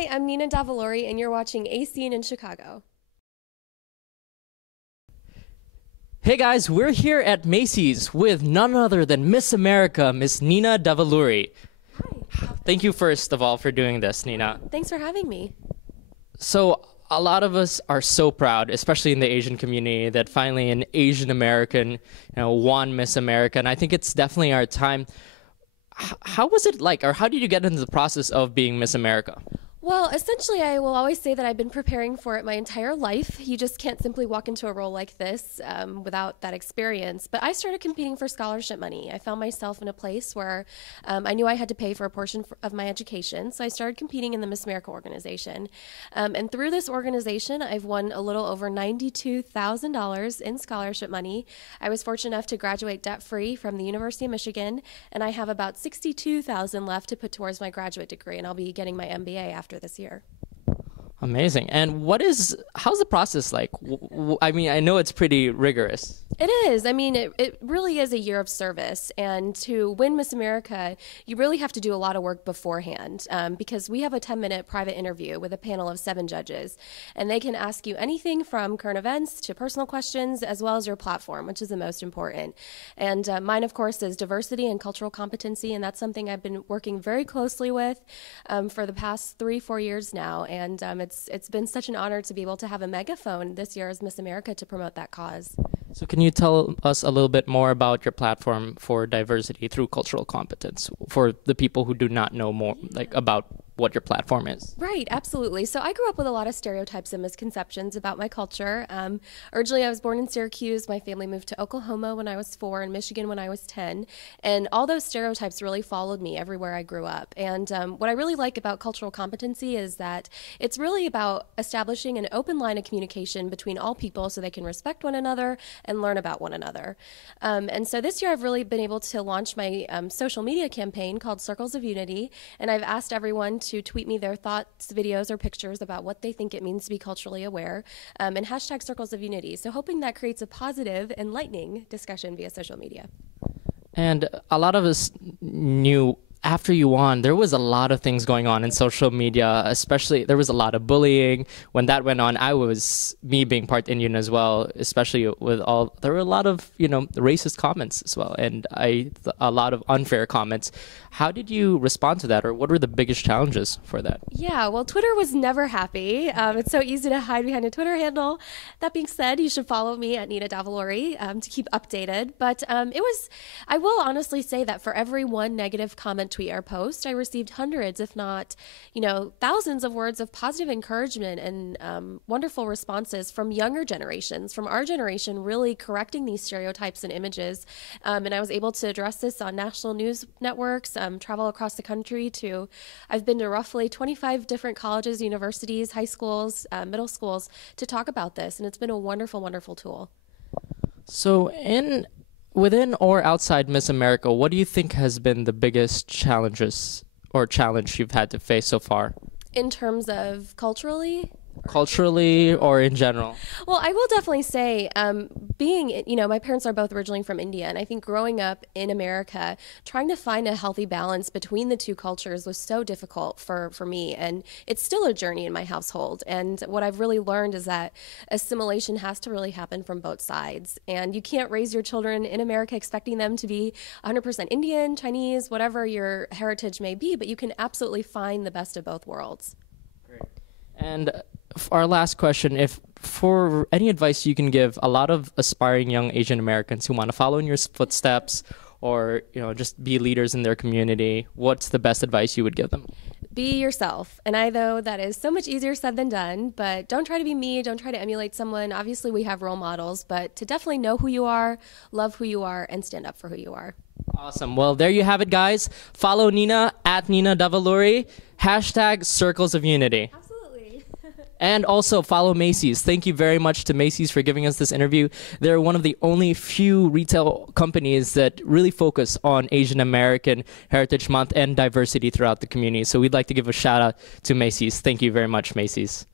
Hi, I'm Nina Davuluri, and you're watching Ascene in Chicago. Hey guys, we're here at Macys with none other than Miss America, Miss Nina Davuluri. Hi. Thank you first of all for doing this, Nina. Thanks for having me. So a lot of us are so proud, especially in the Asian community, that finally an Asian American, won Miss America, and I think it's definitely our time. How was it like, or how did you get into the process of being Miss America? Well, essentially, I will always say that I've been preparing for it my entire life. You just can't simply walk into a role like this without that experience. But I started competing for scholarship money. I found myself in a place where I knew I had to pay for a portion of my education. So I started competing in the Miss America organization. And through this organization, I've won a little over $92,000 in scholarship money. I was fortunate enough to graduate debt-free from the University of Michigan, and I have about $62,000 left to put towards my graduate degree, and I'll be getting my MBA after this year. Amazing. And how's the process like? I mean, I know it's pretty rigorous. It is. I mean, it really is a year of service. And to win Miss America, you really have to do a lot of work beforehand because we have a 10-minute private interview with a panel of 7 judges. And they can ask you anything from current events to personal questions, as well as your platform, which is the most important. And mine, of course, is diversity and cultural competency. And that's something I've been working very closely with for the past 3-4 years now. And it's been such an honor to be able to have a megaphone this year as Miss America to promote that cause. So can you tell us a little bit more about your platform for diversity through cultural competence for the people who do not know more about what your platform is? Right, absolutely. So I grew up with a lot of stereotypes and misconceptions about my culture. Originally, I was born in Syracuse. My family moved to Oklahoma when I was 4 and Michigan when I was 10. And all those stereotypes really followed me everywhere I grew up. And what I really like about cultural competency is that it's really about establishing an open line of communication between all people so they can respect one another and learn about one another. And so this year I've really been able to launch my social media campaign called Circles of Unity, and I've asked everyone to tweet me their thoughts, videos, or pictures about what they think it means to be culturally aware, and hashtag Circles of Unity. So hoping that creates a positive, enlightening discussion via social media. And a lot of us knew after you won, there was a lot of things going on in social media, especially there was a lot of bullying. When that went on, me being part Indian as well, especially there were a lot of, racist comments as well, and a lot of unfair comments. How did you respond to that, or what were the biggest challenges for that? Yeah, well, Twitter was never happy. It's so easy to hide behind a Twitter handle. That being said, you should follow me at Nina Davuluri to keep updated. But I will honestly say that for every one negative comment, tweet, or post, I received hundreds, if not, thousands of words of positive encouragement and wonderful responses from younger generations, from our generation, really correcting these stereotypes and images. And I was able to address this on national news networks, travel across the country I've been to roughly 25 different colleges, universities, high schools, middle schools to talk about this. And it's been a wonderful, wonderful tool. So within or outside Miss America, what do you think has been the biggest challenge you've had to face so far? In terms of culturally? Culturally or in general? Well, I will definitely say my parents are both originally from India, and I think growing up in America, trying to find a healthy balance between the two cultures was so difficult for me, and it's still a journey in my household. And what I've really learned is that assimilation has to really happen from both sides, and you can't raise your children in America expecting them to be 100% Indian, Chinese, whatever your heritage may be, but you can absolutely find the best of both worlds. Great. And our last question, if for any advice you can give a lot of aspiring young Asian Americans who want to follow in your footsteps or just be leaders in their community, what's the best advice you would give them? Be yourself. And I know that is so much easier said than done, but don't try to be me, don't try to emulate someone. Obviously we have role models, but to definitely know who you are, love who you are, and stand up for who you are. Awesome. Well, there you have it, guys. Follow Nina at Nina Davuluri, hashtag Circles of Unity. And also follow Macys. Thank you very much to Macys for giving us this interview. They're one of the only few retail companies that really focus on Asian American Heritage Month and diversity throughout the community. So we'd like to give a shout out to Macys. Thank you very much, Macys.